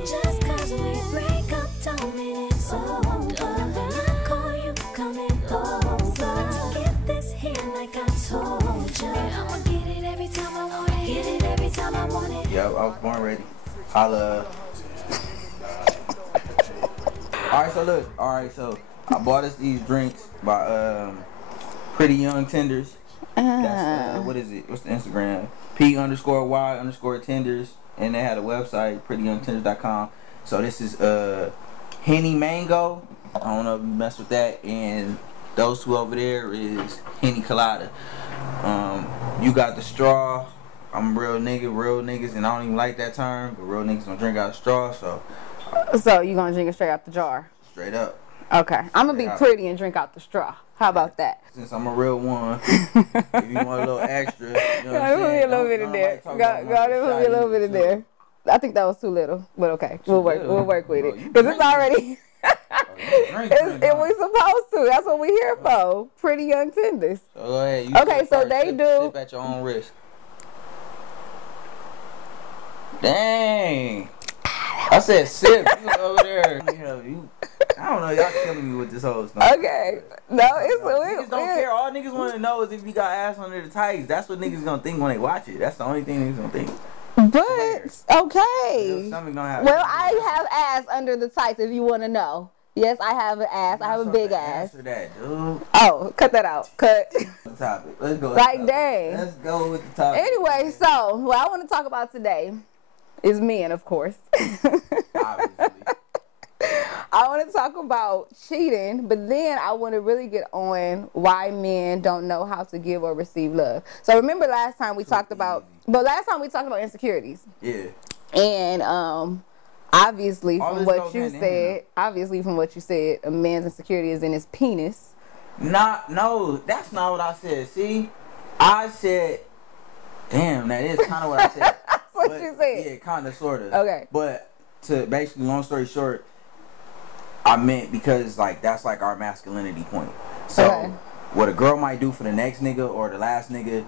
Just 'cause we break up don't mean it's over. I call you coming over to get this here like I told you. I'ma get it every time I want it. Get it every time I want it. Yep, I was born ready. Holla. Alright, so I bought us these drinks by Pretty Young Tenders. That's what is it? What's the Instagram? P_Y_tenders, and they had a website, prettyyoungtenders.com. So this is Henny Mango. I don't know if you mess with that, and those two over there is Henny Colada. You got the straw. I'm a real niggas, and I don't even like that term, but real niggas don't drink out of straw, so. So you gonna drink it straight out the jar? Straight up. Okay, I'm gonna be pretty and drink out the straw. How about that? Since I'm a real one, if you want a little extra, you know what I'm saying? A little bit in there. Got a little bit in there. I think that was too little, but okay, we'll work with it because it's already. If we supposed to, that's what we here for. Pretty Young Tenders. So go ahead. Okay, so they do. Sip at your own risk. Dang. I said sip. You over there. I don't know. Y'all killing me with this whole stuff. Okay. No, it's niggas don't care. All niggas want to know is if you got ass under the tights. That's what niggas gonna think when they watch it. That's the only thing niggas gonna think. But okay. Something gonna happen. Well, I have ass under the tights. If you want to know. Yes, I have an ass. I have a big ass. Answer that, dude. Oh, cut that out. Cut. The topic. Let's go. Like dang. Let's go with the topic. Anyway, so what I want to talk about today is men, of course. Obviously. I want to talk about cheating, but then I want to really get on why men don't know how to give or receive love. So remember last time we talked about insecurities. Yeah. And obviously from what you said, a man's insecurity is in his penis. No, that's not what I said. See, I said, damn, that is kind of what I said. That's what you said. Yeah, kind of, sort of. Okay. But to basically, long story short, I meant because like that's like our masculinity point. So what a girl might do for the next nigga or the last nigga,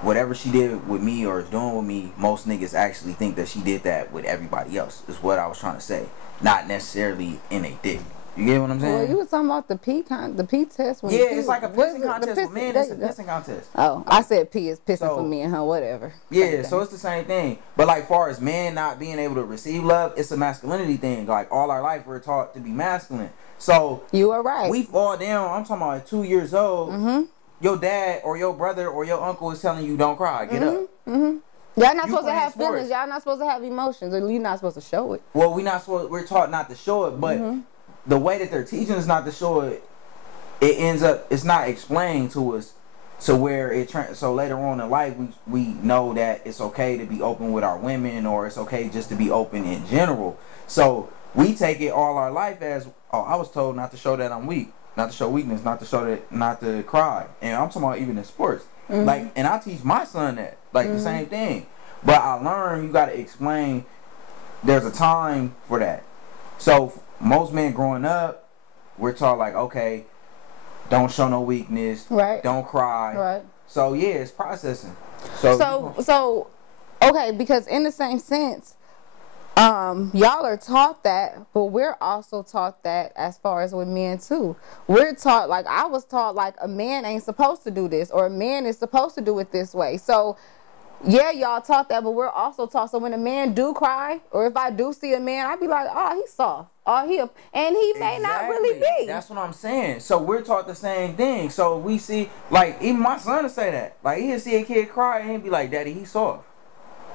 whatever she did with me or is doing with me, most niggas actually think that she did that with everybody else. Is what I was trying to say. Not necessarily in a dick. You get what I'm saying? Well, you were talking about the pee test. Yeah, it's like a pissing contest for men. It's a pissing contest. Oh, I said pee is pissing for men, huh? Whatever. Yeah, so it's the same thing. But like far as men not being able to receive love, it's a masculinity thing. Like all our life we're taught to be masculine. So you are right. We fall down. I'm talking about like 2 years old. Mm-hmm. Your dad or your brother or your uncle is telling you don't cry. Get up. Mm-hmm. Y'all not supposed to have feelings. Y'all not supposed to have emotions, or you're not supposed to show it. Well, we're taught not to show it, but the way that they're teaching us not to show it, it ends up, it's not explained to us to where it so later on in life we know that it's okay to be open with our women, or it's okay just to be open in general. So we take it all our life as, oh, I was told not to show that I'm weak, not to show weakness, not to show that, not to cry. And I'm talking about even in sports. Like, and I teach my son that, like the same thing. But I learned you got to explain there's a time for that. So most men growing up, we're taught like, okay, don't show no weakness, right? Don't cry, right? So yeah, it's processing. So okay, because in the same sense, y'all are taught that, but we're also taught that as far as with men too. We're taught, like I was taught, like a man ain't supposed to do this, or a man is supposed to do it this way. So yeah, y'all taught that, but we're also taught. So when a man do cry, or if I do see a man, I'd be like, oh, he's soft. Oh, and he may not really be. That's what I'm saying. So we're taught the same thing. So we see, like, even my son will say that. Like, he'll see a kid cry and he'll be like, Daddy, he's soft.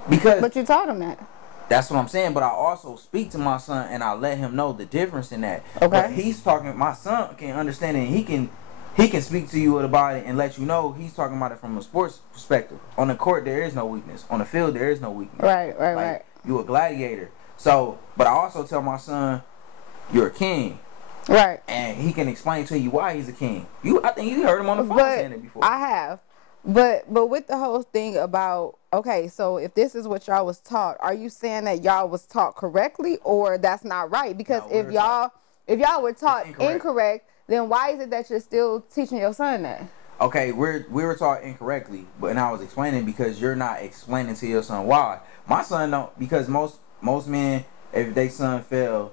But you taught him that. That's what I'm saying. But I also speak to my son and I let him know the difference in that. Okay. But he's talking, my son can understand it, and he can speak to you about it and let you know he's talking about it from a sports perspective. On the court, there is no weakness. On the field, there is no weakness. Right. You a gladiator. So, but I also tell my son, you're a king. Right. And he can explain to you why he's a king. I think you heard him on the phone saying it before. I have. But with the whole thing about, okay, so if this is what y'all was taught, are you saying that y'all was taught correctly, or that's not right? Because if y'all were taught incorrect, then why is it that you're still teaching your son that? Okay, we were taught incorrectly, and I was explaining because you're not explaining to your son why. My son don't, because most men if they son fail,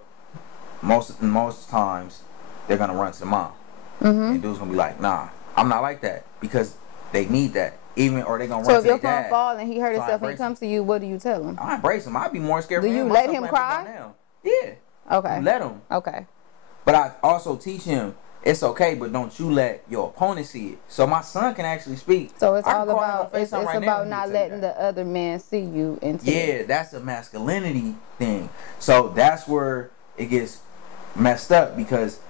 most times they're gonna run to the mom, and dude's gonna be like, nah, I'm not like that, because they need that. Even, or they gonna So run if to your their son dad. fall and he hurt So I himself and he embrace comes to you, what do you tell him? I embrace him. I'd be more scared. Do for you him. My let son him playing football cry? now. Yeah. Okay. Let him. Okay. But I also teach him it's okay, but don't you let your opponent see it. So my son can actually speak. So it's I can all call him about on it's FaceTime right now about and not he'll tell you letting that. the other man see you into Yeah, it. that's a masculinity thing. So that's where it gets messed up, because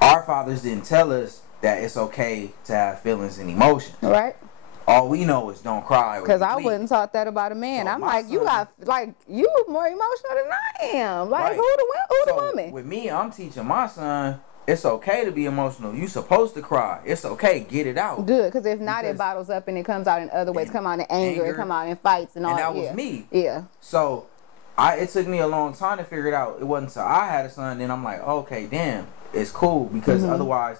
our fathers didn't tell us that it's okay to have feelings and emotions. Right? All we know is don't cry. Because I wasn't taught that about a man. So I'm my like, you son- got, like, you more emotional than I am. Like, Right. who the So woman? with me, I'm teaching my son it's okay to be emotional. You supposed to cry. It's okay. Get it out. Good, because if not, it Because- bottles up and it comes out in other ways. And Come out in anger, it come out in fights and all And that yeah. was me. Yeah. So it took me a long time to figure it out. It wasn't until I had a son, then I'm like, okay, damn, it's cool, because otherwise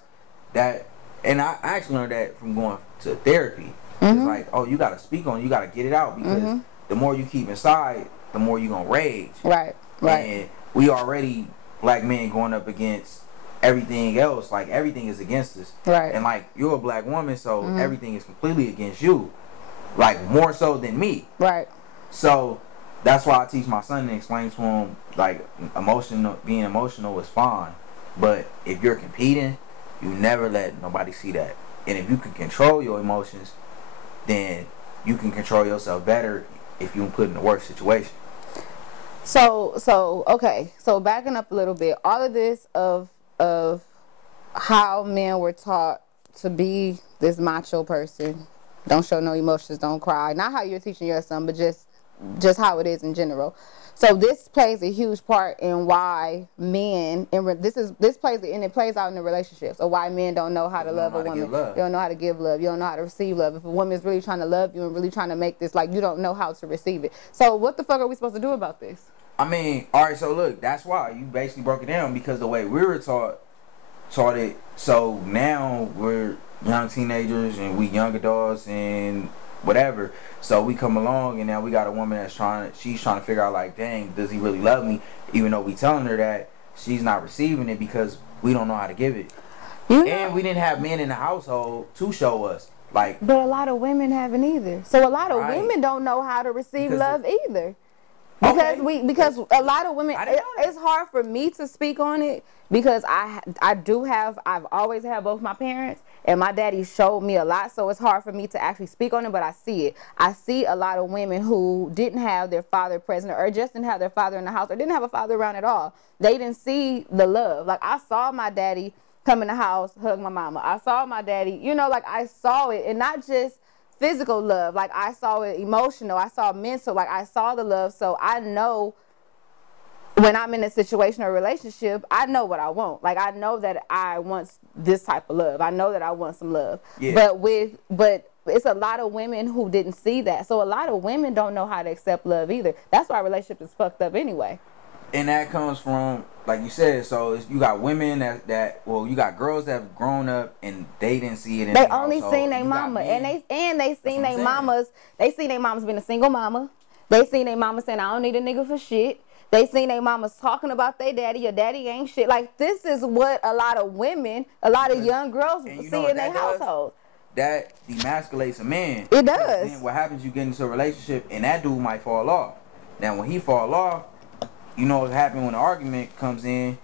that, and I actually learned that from going to therapy. It's like, oh, you gotta speak on it, you gotta get it out, because the more you keep inside, the more you gonna rage. Right. Right. And we already black men going up against everything else. Like, everything is against us. Right. And like, you're a black woman, so everything is completely against you. Like, more so than me. Right. So that's why I teach my son and explain to him, like, being emotional is fine, but if you're competing, you never let nobody see that. And if you can control your emotions, then you can control yourself better if you put in the worst situation. So okay. So backing up a little bit, all of this of how men were taught to be this macho person, don't show no emotions, don't cry. Not how you're teaching your son, but just how it is in general. So this plays a huge part in why men, and this plays and it plays out in the relationships of why men don't know how to love a woman. They don't know how to give love. You don't know how to receive love. If a woman is really trying to love you and really trying to make this, like, you don't know how to receive it. So what the fuck are we supposed to do about this? I mean, all right, so look, that's why you basically broke it down, because the way we were taught it. So now we're young teenagers and we young adults and whatever. So we come along and now we got a woman that's she's trying to figure out, like, dang, does he really love me? Even though we telling her that, she's not receiving it because we don't know how to give it. And we didn't have men in the household to show us. Like, but a lot of women haven't either. So a lot of women don't know how to receive love either. Because a lot of women, it's hard for me to speak on it, because I've always had both my parents, and my daddy showed me a lot, so it's hard for me to actually speak on it, but I see it. I see a lot of women who didn't have their father present, or just didn't have their father in the house, or didn't have a father around at all. They didn't see the love. Like, I saw my daddy come in the house, hug my mama. I saw my daddy, like, I saw it, and not just physical love, like, I saw it emotional, I saw mental, like, I saw the love. So I know when I'm in a situation or relationship, I know what I want. Like, I know that I want this type of love. I know that I want some love. Yeah. But it's a lot of women who didn't see that. So a lot of women don't know how to accept love either. That's why relationship is fucked up anyway. And that comes from, like you said, so you got women you got girls that have grown up and they didn't see it in they their only household. seen their mama, and they seen their mamas. They seen their mamas being a single mama. They seen their mama saying, I don't need a nigga for shit. They seen their mamas talking about their daddy. Your daddy ain't shit. Like, this is what a lot of women, a lot of young girls see in their household. That demasculates a man. It does. Then what happens, you get into a relationship and that dude might fall off. Now when he fall off, you know what happened when the argument comes in.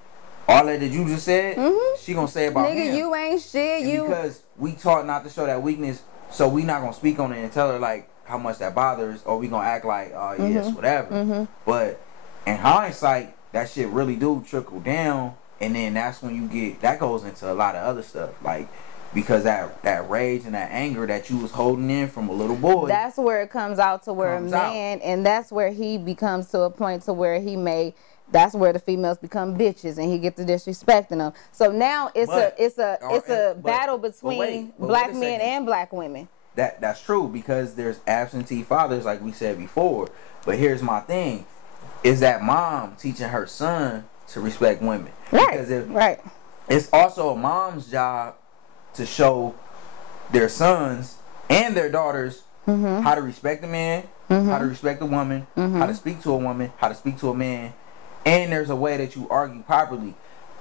All that you just said, she gonna say about him. Nigga, you ain't shit. Because we taught not to show that weakness, so we not gonna speak on it and tell her, like, how much that bothers, or we gonna act like, yes, whatever. But in hindsight, that shit really do trickle down, and then that's when that goes into a lot of other stuff, like, because that rage and that anger that you was holding in from a little boy. That's where it comes out to where a man, and that's where he becomes to a point to where that's where the females become bitches and he gets to disrespecting them. So now it's a battle between black men and black women. That's true, because there's absentee fathers, like we said before. But here's my thing, is that mom teaching her son to respect women. Right. Because it's also a mom's job to show their sons and their daughters how to respect a man, how to respect a woman, how to speak to a woman, how to speak to a man, and there's a way that you argue properly.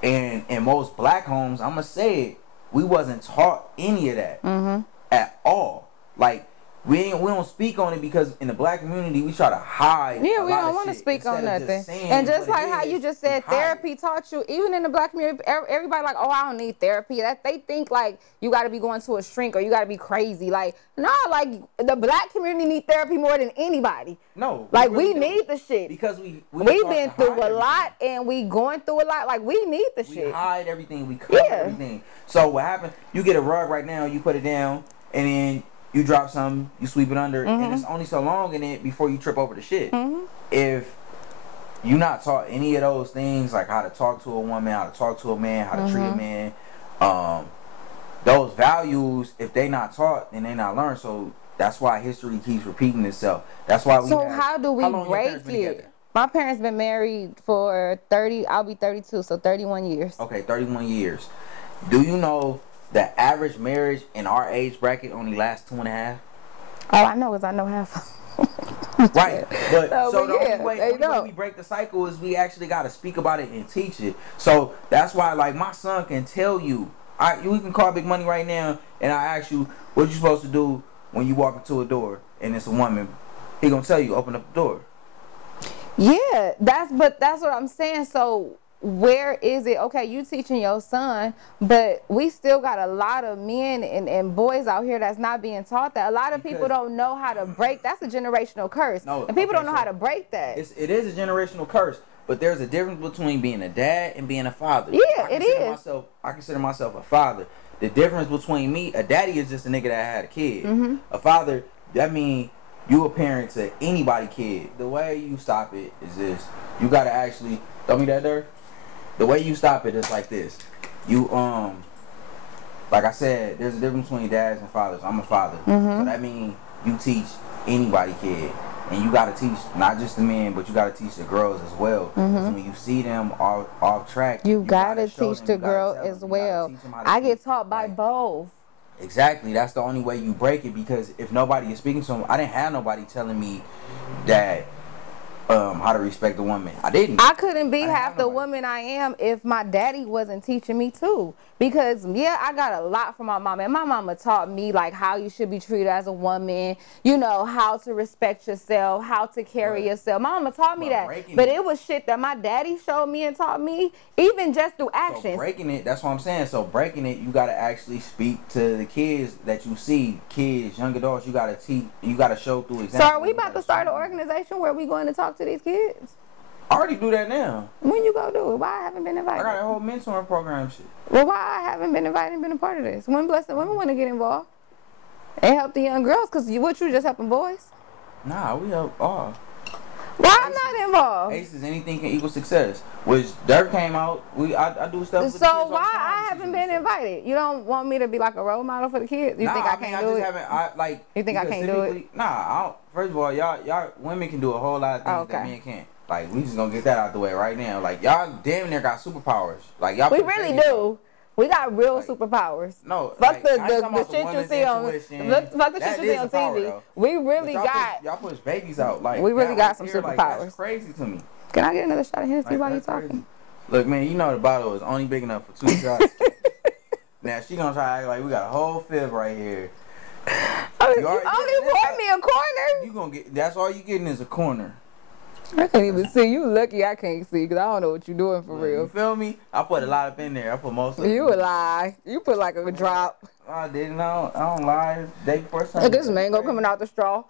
And in most black homes, I'm gonna say it, we wasn't taught any of that at all. Like we don't speak on it because in the black community we try to hide. Yeah, we don't want to speak on nothing. And just like how you just said, therapy taught you, even in the black community, everybody like, oh, I don't need therapy. That they think like you got to be going to a shrink or you got to be crazy. Like, no, like the black community need therapy more than anybody. No, like we need the shit because we've been through a lot and we going through a lot. Like we need the shit. We hide everything. We cover everything. So what happened? You get a rug right now, you put it down, and then you drop something, you sweep it under, and it's only so long in it before you trip over the shit. If you're not taught any of those things, like how to talk to a woman, how to talk to a man, how to treat a man, those values, if they not taught, then they not learned. So that's why history keeps repeating itself. That's why we. So how do we break it? My parents been married for 30. I'll be 32, so 31 years. Okay, 31 years. Do you know the average marriage in our age bracket only lasts 2.5? Oh, I know, because I know half. Right, but so the only way we break the cycle is we actually got to speak about it and teach it. So that's why, like, my son can tell you, we can call Big Money right now, and I ask you, what you supposed to do when you walk into a door and it's a woman? He gonna tell you, open up the door. Yeah, that's what I'm saying. So where is it? Okay, you teaching your son, but we still got a lot of men and boys out here that's not being taught that. A lot of people don't know how to break. That's a generational curse. No, and people don't know how to break that. It is a generational curse, but there's a difference between being a dad and being a father. Yeah, it is. I consider myself a father. The difference between me, a daddy is just a nigga that had a kid. A father, that means you a parent to anybody kid. The way you stop it is this. You gotta actually, throw me that dirt. The way you stop it is like this. You, like I said, there's a difference between dads and fathers. I'm a father. So that means you teach anybody kid. And you got to teach not just the men, but you got to teach the girls as well. Because when you see them off track, you got to teach the girl as well. I get taught by both. Exactly. That's the only way you break it, because if nobody is speaking to them, I didn't have nobody telling me that how to respect a woman. I didn't. I couldn't be half the woman I am if my daddy wasn't teaching me too. Because yeah, I got a lot from my mama, and my mama taught me like how you should be treated as a woman, you know, how to respect yourself, how to carry yourself. My mama taught me that, but it was shit that my daddy showed me and taught me, even just through actions. So breaking it, that's what I'm saying. So breaking it, you gotta actually speak to the kids that you see, kids, young adults. You gotta teach, you gotta show through examples. So are we about to start an organization where we going to talk to these kids? I already do that now. When you go do it? Why I haven't been invited? I got a whole mentoring program shit. Well, why I haven't been invited and been a part of this? When Blessed Women want to get involved and help the young girls, because you just helping boys? Nah, we help all. Why I'm not involved? Aces, anything can equal success. Which Dirk came out, I do stuff with the kids. So why I haven't been invited? You don't want me to be like a role model for the kids? You think I can't do it? You think I can't do it? Nah, I don't. First of all, y'all women can do a whole lot of things that men can't. Like, we just gonna get that out the way right now. Like, y'all damn near got superpowers. Like, y'all. We really do. We got real superpowers. No, fuck the shit you see on. Fuck the shit you see on TV. We really got. Y'all push babies out. Like, we really got some superpowers. Like, that's crazy to me. Can I get another shot of Hennessy while you talking? Crazy. Look, man, you know the bottle is only big enough for 2 shots. Now she gonna try to act like we got a whole fifth right here. You only pour me a corner. You gonna get. That's all you getting is a corner. I can't even see. You lucky I can't see, because I don't know what you're doing for real. You feel me? I put a lot up in there. I put most of it. You a lie. You put like a drop. I didn't. I don't lie. Day before Sunday. This mango coming out the straw.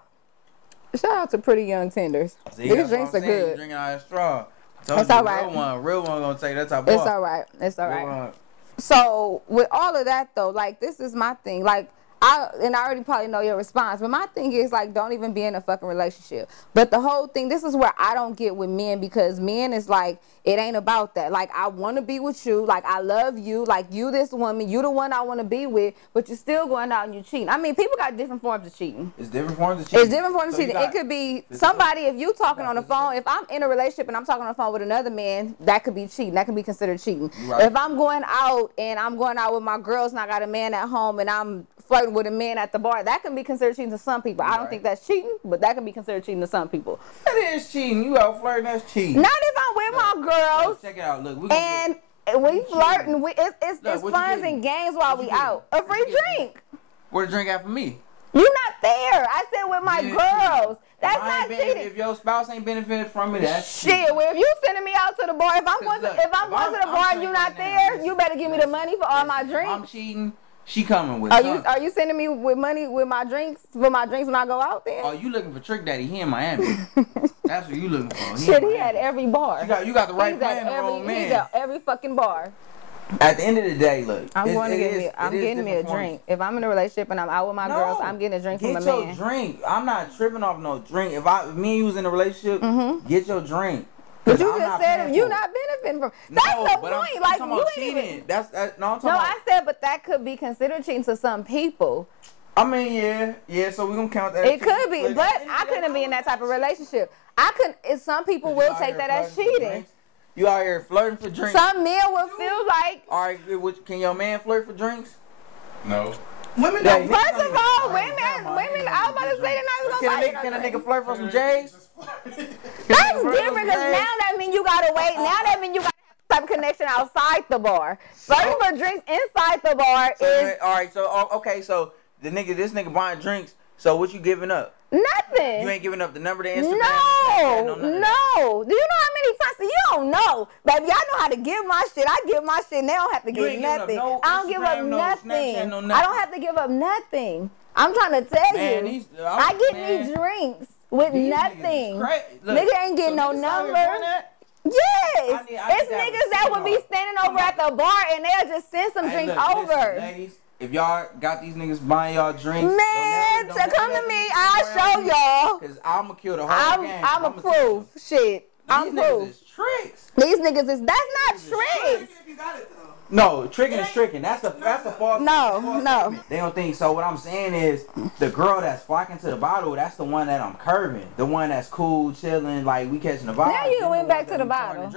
Shout out to Pretty Young Tenders. See, these drinks are good. Drinking out of straw. It's all right. Real one gonna take that type of. It's all right. It's all right. So with all of that though, like, this is my thing. Like, I already probably know your response, but my thing is, like, don't even be in a fucking relationship. But the whole thing, this is where I don't get with men, because men is like, it ain't about that. Like, I want to be with you. Like, I love you. Like, you this woman. You the one I want to be with. But you're still going out and you cheating. I mean, people got different forms of cheating. It's different forms of cheating. It's different forms of cheating. It could be somebody, if you talking on the phone, if I'm in a relationship and I'm talking on the phone with another man, that could be cheating. That could be considered cheating. Right. If I'm going out and I'm going out with my girls and I got a man at home and I'm flirting with a man at the bar. That can be considered cheating to some people. I don't think that's cheating, but that can be considered cheating to some people. That is cheating. You out flirting, that's cheating. Not if I'm with my girls. Look, check it out. Look, we flirting. It's fun and games while we out. A free drink. Where the drink at for me? You not there. I said with my girls. That's not cheating. If your spouse ain't benefited from it, that's shit. Well, if you sending me out to the bar, if I'm going to the bar and you not there, you better give me the money for all my drinks. I'm cheating. She coming with. Are you sending me with money with my drinks when I go out then? Oh, you looking for Trick Daddy? He in Miami. That's what you looking for. He had every bar. You got the right plan, man. He's at every fucking bar. At the end of the day, look, I'm getting me a drink. If I'm in a relationship and I'm out with my girls, I'm getting a drink from a man. Get your drink. I'm not tripping off no drink. If me and you was in a relationship, get your drink. But you just said you're not benefiting from. That's the point. I'm talking about cheating. I said, but that could be considered cheating to some people. I mean, yeah. So we gonna count that. It could be, but I couldn't be in that type of relationship. Some people will take that as cheating. You out here flirting for drinks. Some men will feel like. All right, can your man flirt for drinks? No. Women don't. First of all, women. I was about to say they're not even gonna fight. Can a nigga flirt for some J's? That's different because now that means you gotta wait. Now that means you gotta have some type of connection outside the bar. Flirting for drinks inside the bar is. All right, so okay, so this nigga buying drinks. So what you giving up? Nothing. You ain't giving up the number to Instagram? No. Do you know how many times? You don't know. Baby, y'all know how to give my shit. I give my shit and they don't have to give nothing. I don't give up nothing. I don't have to give up nothing. I'm trying to tell you. I get me drinks with nothing. Nigga ain't getting no number. Yes. It's niggas that would be standing over at the bar and they'll just send some drinks over. Ladies, if y'all got these niggas buying y'all drinks, man, come to me. I'll show y'all. Cause I'ma kill the whole game. I'm a proof. Shit. I'm proof. These niggas is tricks. These niggas is. That's not tricks. If you got it though. No, tricking is tricking. That's a false. No. They don't think so. What I'm saying is, the girl that's flocking to the bottle, that's the one that I'm curving. The one that's cool, chilling, like we catching the vibe. Now you went back to the bottle.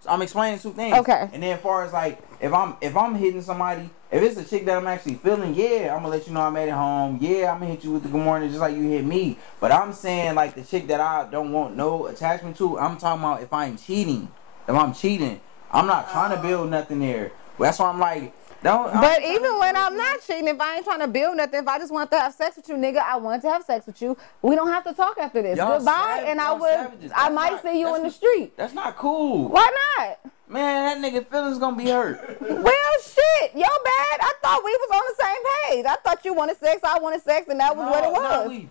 So I'm explaining two things. Okay. And then as far as like, if I'm hitting somebody, if it's a chick that I'm actually feeling, yeah, I'm gonna let you know I made it home. Yeah, I'm gonna hit you with the good morning just like you hit me. But I'm saying like the chick that I don't want no attachment to, I'm talking about if I'm cheating. If I'm cheating, I'm not trying to build nothing there. That's why I'm like, don't. But even when I'm not cheating, if I ain't trying to build nothing, if I just want to have sex with you, nigga, I want to have sex with you. We don't have to talk after this. Goodbye, and I might see you in the street. That's not cool. Why not? Man, that nigga feelings gonna be hurt. Well, shit, yo bad. I thought we was on the same page. I thought you wanted sex, I wanted sex, and that was what it was. No, we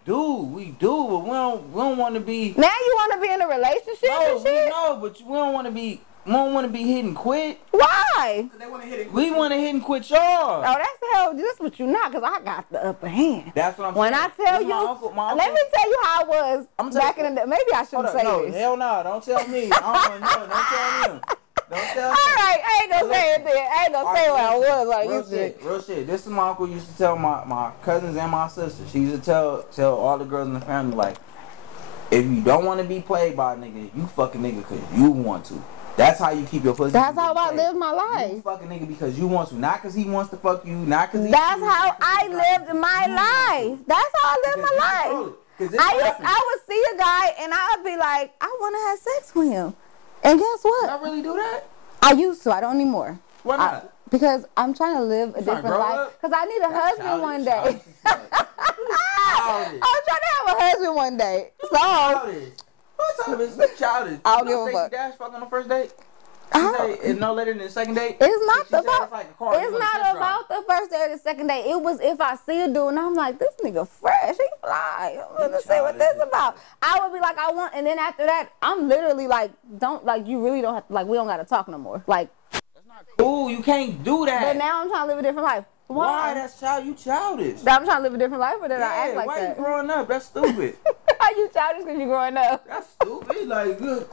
do, but we don't want to be. Now you want to be in a relationship and shit? No, but we don't want to be. We don't want to be hit and quit. Why? They want to hit it. We want to hit and quit y'all. Oh, that's hell. This what you not, cause I got the upper hand. That's what I'm when saying. When I tell you, my uncle, let me tell you how I was back in the day. Maybe I shouldn't say no, this. Hell no, don't tell me. Don't tell him. Don't tell me. All right, I ain't gonna say it then. I ain't gonna say what I was like. Real shit. This is my uncle used to tell my cousins and my sisters. She used to tell all the girls in the family, like, if you don't want to be played by a nigga, you fuck a nigga because you want to. That's how you keep your pussy. That's how I live my life. You fuck a nigga because you want to, not because he wants to fuck you, not because he. That's how I lived my life. That's how I lived my life. I would see a guy and I'd be like, I want to have sex with him. And guess what? I really do that? I used to. I don't anymore. Why not? Because I'm trying to live a different life. Because I need a husband one day. I'm trying to have a husband one day. So. It's childish. I don't give a fuck. Dash fuck on the first date? It's no later than the second date? It's not about the first date or the second date. It was if I see a dude and I'm like, this nigga fresh, he fly. I'm gonna say what this about. I would be like, I want, and then after that, I'm literally like, you really don't have to, like, we don't gotta talk no more. Like, that's not cool. You can't do that. But now I'm trying to live a different life. Why? That's you childish. I'm trying to live a different life, or did I act like why that? Why you growing up? That's stupid. How you childish because you growing up? That's stupid. Like, good.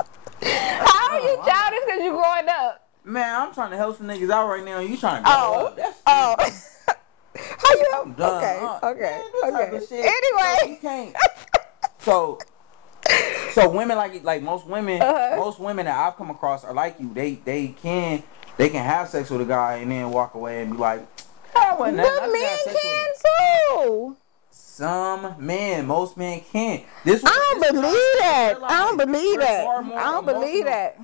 How are you childish because you growing up? Man, I'm trying to help some niggas out right now. You trying to grow up? That's stupid. How you help? Okay. Anyway, you can't. So women like most women, most women that I've come across are like you. They can have sex with a guy and then walk away and be like, wasn't But nothing. I just men had sex with can him. too. Some men, most men can't. This was, I don't believe that. I don't believe that. I don't believe that.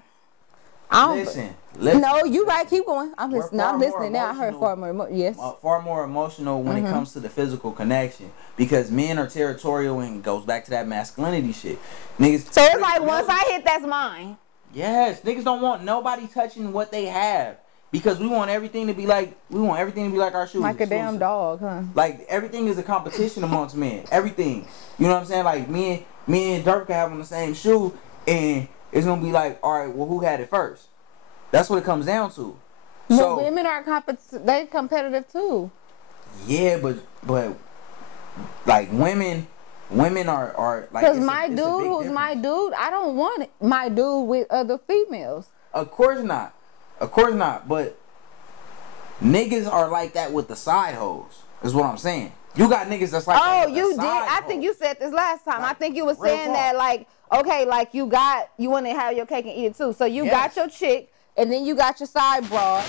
I don't. Listen. No, you right. Keep going. I'm We're listening. far I'm more listening now. I heard far more. Yes. Far more emotional when it comes to the physical connection, because men are territorial and goes back to that masculinity shit. Niggas. So it's like once I hit, that's mine. Yes, niggas don't want nobody touching what they have, because we want everything to be like our shoes. Like a damn dog, huh? Like everything is a competition amongst men. Everything. You know what I'm saying? Like me and Dirk can have on the same shoe, and it's gonna be like, all right, well, who had it first? That's what it comes down to. So women are they competitive too. Yeah, but like women are like, because my dude who's my dude, I don't want my dude with other females. Of course not, but niggas are like that with the side hoes, is what I'm saying. You got niggas that's like, oh, you did. I think you said this last time. I think you were saying that, like, okay, like you want to have your cake and eat it too. So you got your chick, and then you got your side broad.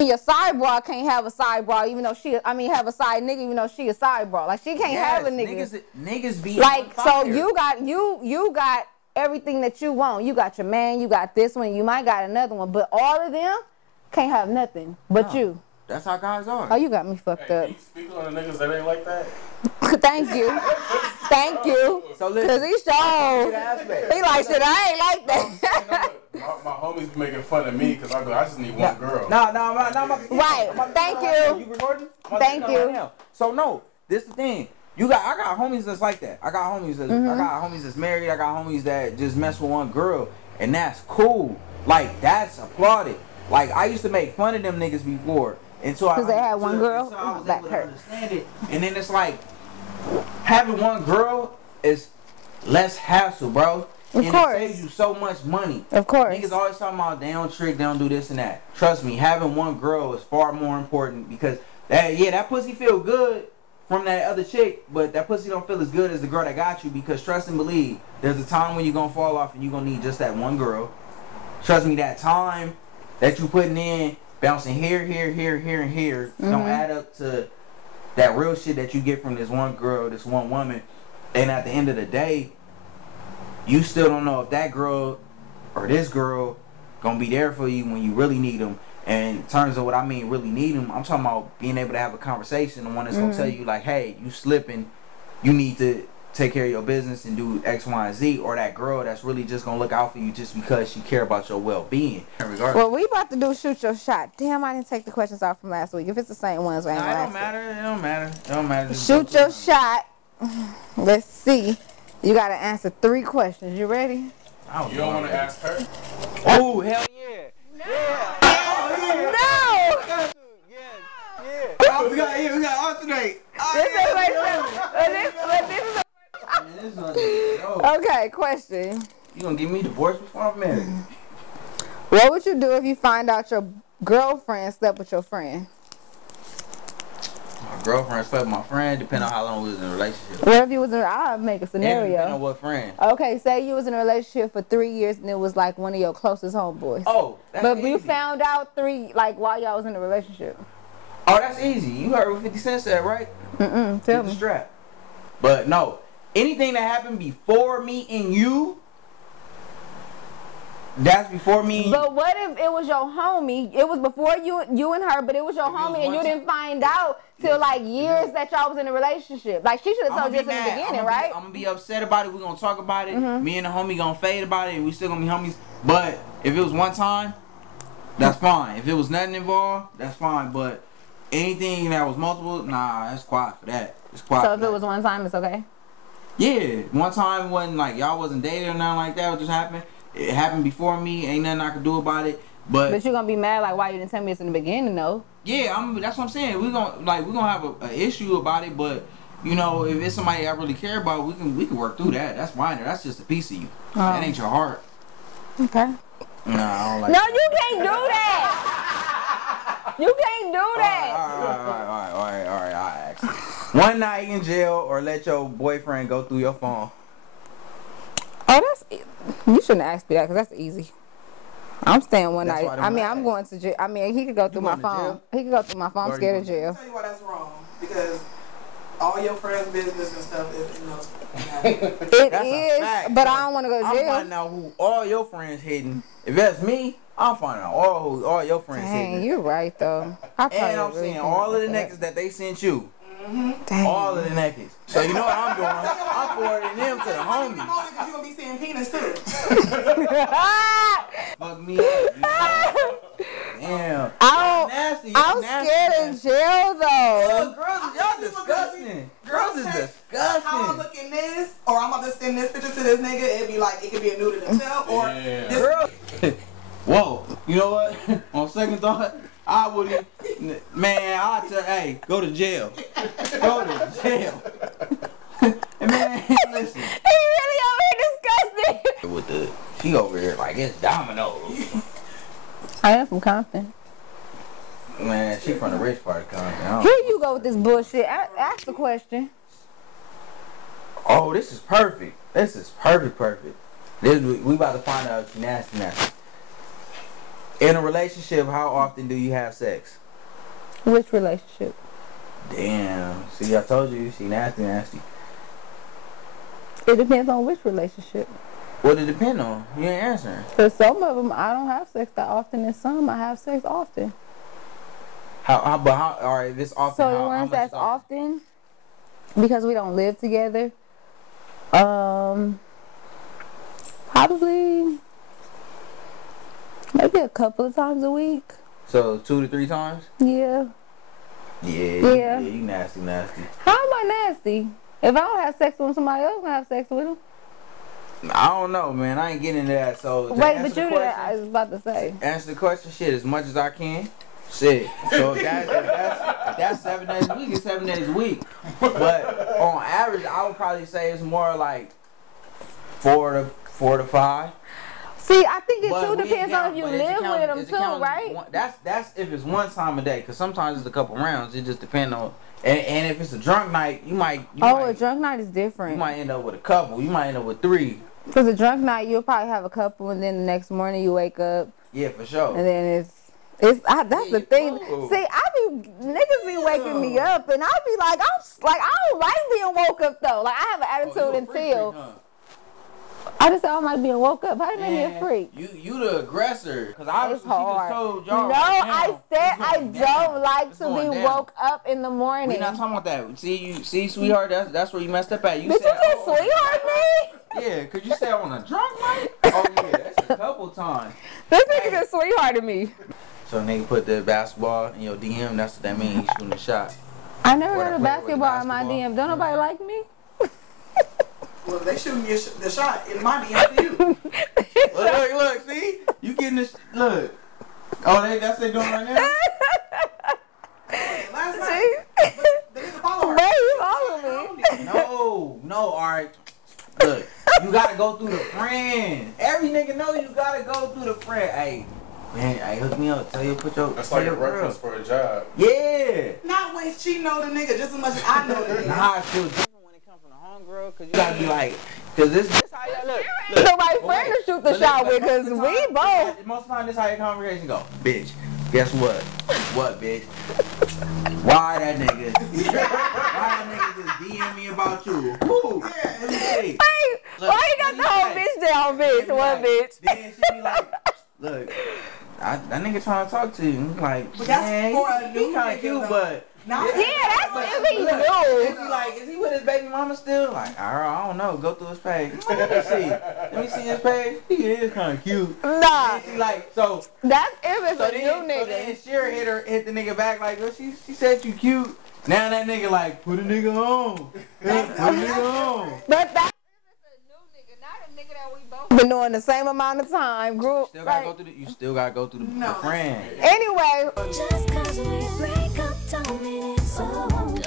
Your side broad can't have a side broad, even though have a side nigga, even though she a side broad. Like, she can't have a nigga. Niggas be like, so you got everything that you want. You got your man, you got this one, you might got another one, but all of them can't have nothing but you. That's how guys are. Oh, you got me fucked up. Can you speak on the niggas that ain't like that? Thank you. Thank you. So listen, because he showed. He like, shit, I ain't like that. My homies be making fun of me because I just need one girl. No, right. Thank you. You recording? Thank you. Right, so no, this the thing. I got homies that's like that. I got homies that's married. I got homies that just mess with one girl, and that's cool. Like, that's applauded. Like, I used to make fun of them niggas before. Because they had one girl, that hurt. And then it's like, having one girl is less hassle, bro. Of course. It saves you so much money. Of course. Niggas always talking about they don't trick, they don't do this and that. Trust me, having one girl is far more important, because that pussy feel good from that other chick, but that pussy don't feel as good as the girl that got you, because trust and believe, there's a time when you're going to fall off and you're going to need just that one girl. Trust me, that time that you putting in, bouncing here, and here, don't add up to that real shit that you get from this one girl, this one woman. And at the end of the day, you still don't know if that girl or this girl gonna be there for you when you really need them. And in terms of what I mean really need them, I'm talking about being able to have a conversation, the one that's gonna tell you like, hey, you slipping, you need to take care of your business and do X, Y, and Z, or that girl that's really just gonna look out for you just because she care about your well-being. Well, we about to do shoot your shot. Damn, I didn't take the questions off from last week. If it's the same ones, I ain't gonna ask it don't matter. Just shoot your shot. Let's see. You gotta answer 3 questions. You ready? You don't want to ask her? Oh, hell yeah. No! Oh, we got alternate. Okay, question. You gonna give me divorce before I'm married? What would you do if you find out your girlfriend slept with your friend? My girlfriend slept with my friend, depending on how long we was in a relationship. What if you was in? I'll make a scenario. Depending on what friend. Okay, say you was in a relationship for 3 years and it was like one of your closest homeboys. Oh, that's but easy. you found out while y'all was in a relationship. Oh, that's easy. You heard what 50 Cent said, right? Tell Get me. the strap. But no, anything that happened before me and you, that's before me and you. But what if it was your homie? It was before you and her, but it was your homie and you didn't find out till like years that y'all was in a relationship. Like, she should have told you this in the beginning, right? I'm gonna be upset about it. We're gonna talk about it. Me and the homie gonna fade about it, and we still gonna be homies. But if it was one time, that's fine. If it was nothing involved, that's fine. But anything that was multiple, nah, that's quiet for that. It's quiet. So if it was one time, it's okay? Yeah, one time when like y'all wasn't dating or nothing like that, what just happened. It happened before me. Ain't nothing I could do about it. But you're gonna be mad like why you didn't tell me this in the beginning, though. Yeah, that's what I'm saying. We're gonna have an issue about it, but you know, if it's somebody I really care about, we can work through that. That's minor. That's just a piece of you. That ain't your heart. Okay. Nah, I don't like. No, you can't do that. You can't do that. All right. I ask. One night in jail, or let your boyfriend go through your phone. Oh, you shouldn't ask me that because that's easy. I'm staying one That's night. why them I mean, lads- I'm going to jail. I mean, he could go through my going to phone. jail? He could go through my phone. I'm Or scared of you jail. I'll tell you why that's wrong. Because all your friends' business and stuff is, you know. It That's a is, fact. but I don't want to go to I'm jail. finding out who all your friends hitting. If that's me, I'm finding out all your friends Dang, hitting. you're right though. I probably And I'm really seeing think all of the about niggas that they sent you. Dang. All of the niggas. So you know what I'm doing? I'm forwarding them to the homies. Because you're going to be seeing penis too. Fuck me up. Damn. Nasty. I'm Nasty, scared of nasty. jail though. Girls, y'all disgusting. Girls is How I disgusting. look in this, or I'm about to send this picture to this nigga, it'd be like, it could be a nude in itself, or Yeah. this. Girl. Whoa. You know what? On second thought, I wouldn't. Man, I'd tell, hey, go to jail. Go to jail. Man, listen. He really over here disgusting. With the, she over here like it's dominoes. I am from Compton. Man, she from the rich part of Compton. Here you go with this bullshit. Ask the question. Oh, this is perfect. This is perfect. This, we about to find out if she nasty. In a relationship, how often do you have sex? Which relationship? Damn. See, I told you, she nasty. It depends on which relationship. What it depend on? You ain't answering. For some of them, I don't have sex that often, and some I have sex often. How, all right, this often. So the how ones much that's is often? often, because we don't live together, probably maybe a couple of times a week. So 2 to 3 times? Yeah. Yeah, you nasty. How am I nasty? If I don't have sex with somebody else, gonna have sex with them. I don't know, man. I ain't getting into that. So to Wait, answer but the you question- I was about to say. Answer the question, shit, as much as I can. Shit. So if that's 7 days a week, it's 7 days a week. But on average, I would probably say it's more like 4 to 5. See, I think it But too we depends count- on if you but is it live counting- with them is it too, counting right? That's if it's one time a day, because sometimes it's a couple rounds. It just depends on, and if it's a drunk night, you might A drunk night is you different. might end up with a couple. You might end up with 3. Because a drunk night, you'll probably have a couple, and then the next morning you wake up, Yeah, for sure. and then that's the thing. Ooh. See, niggas be waking me up, and I'll be like, I don't like being woke up though. Like I have an attitude until I just said I don't like being woke up. How do you make me a freak? You the aggressor. Because obviously It's she just hard. told y'all. No, right now, I said it's I going down. don't like It's to going be down. woke up in the morning. We not talking about that. See, sweetheart, that's where you messed up at. You Did you said, just sweetheart me? Yeah, because you said on a drunk night? Oh, yeah, that's a couple times. This nigga just sweethearted me. So, nigga put the basketball in your DM, that's what that means. You shooting a shot. I never Or heard to of play with the basketball in my basketball. DM. Don't nobody like me? Well, they shooting me the shot. It might be up to you. Look, see? You getting this, look. Oh, that's what they doing right now? Last night, they didn't follow her. Where you follow me? No, alright. Look, you gotta go through the friend. Every nigga know you gotta go through the friend. Hey, man, hook me up. Tell you put your. That's tell like a your girl. reference for a job. Yeah. Not when she know the nigga just as much as I know the nigga. Nah, I feel different when it comes from the homegirl, cause you gotta be like, cause this how y'all look. Nobody friend to shoot the shot with, because we both. Most of the time, this how your conversation go. Bitch, guess what? What, bitch? Why that nigga? Why that nigga just DM me about you? Who? Let me see. Hey, Look, why you got the whole like- bitch down, bitch? Then One bitch. Then she be like, look, that nigga trying to talk to you. I'm like, But that's man, for a he new kind nigga, of cute, though. but. Not Yeah, that's if he Look, knew. Is he like, is he with his baby mama still? Like, I don't know. Go through his page. Let me see. Let me see his page. He is kind of cute. Nah, And she like, so that's if it's so a then, new so then nigga. Shira hit the nigga back like, well, she said you cute. Now that nigga like, put a nigga on. Put a nigga on. But that's if it's a new nigga, not a nigga that we both been doing the same amount of time. Grew Still gotta like, go through you still gotta go through the friend. anyway. Just cause we break up don't mean it's over.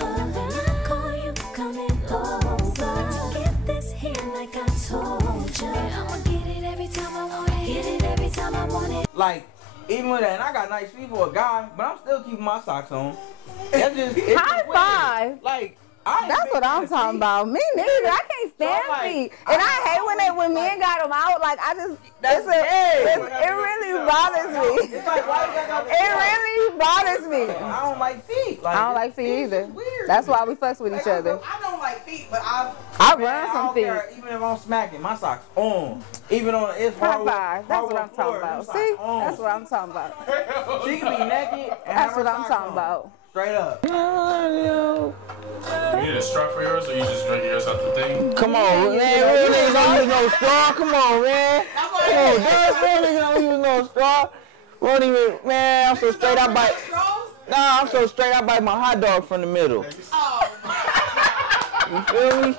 I call you coming over. Get this here like I told you. I'ma get it every time I want it. Get it every time I want it. Like, even with that, and I got nice feet for a guy, but I'm still keeping my socks on. That's just, it's High just weird. five. Like, That's what I'm talking about. Me neither. I can't stand feet, and I hate when men got them out. Like it really bothers me. It's like, why you got It really bothers me. I don't like feet. Like, I don't like feet either. That's why we fucks with each other. I don't like feet, but I run some feet. Even if I'm smacking, my socks on. Even on it's High hardwood. five. That's what I'm talking about. See? That's what I'm talking about. She can be naked. And That's what I'm talking about. Straight up. You need a straw for yours, or you just drink yours out the thing? Come on, man. Real niggas don't use no straw. Come on, man. Come on, real niggas don't use no straw. Won't even, man. I'm so straight. I bite. Nah, I'm so straight. I bite my hot dog from the middle. Oh. You feel me?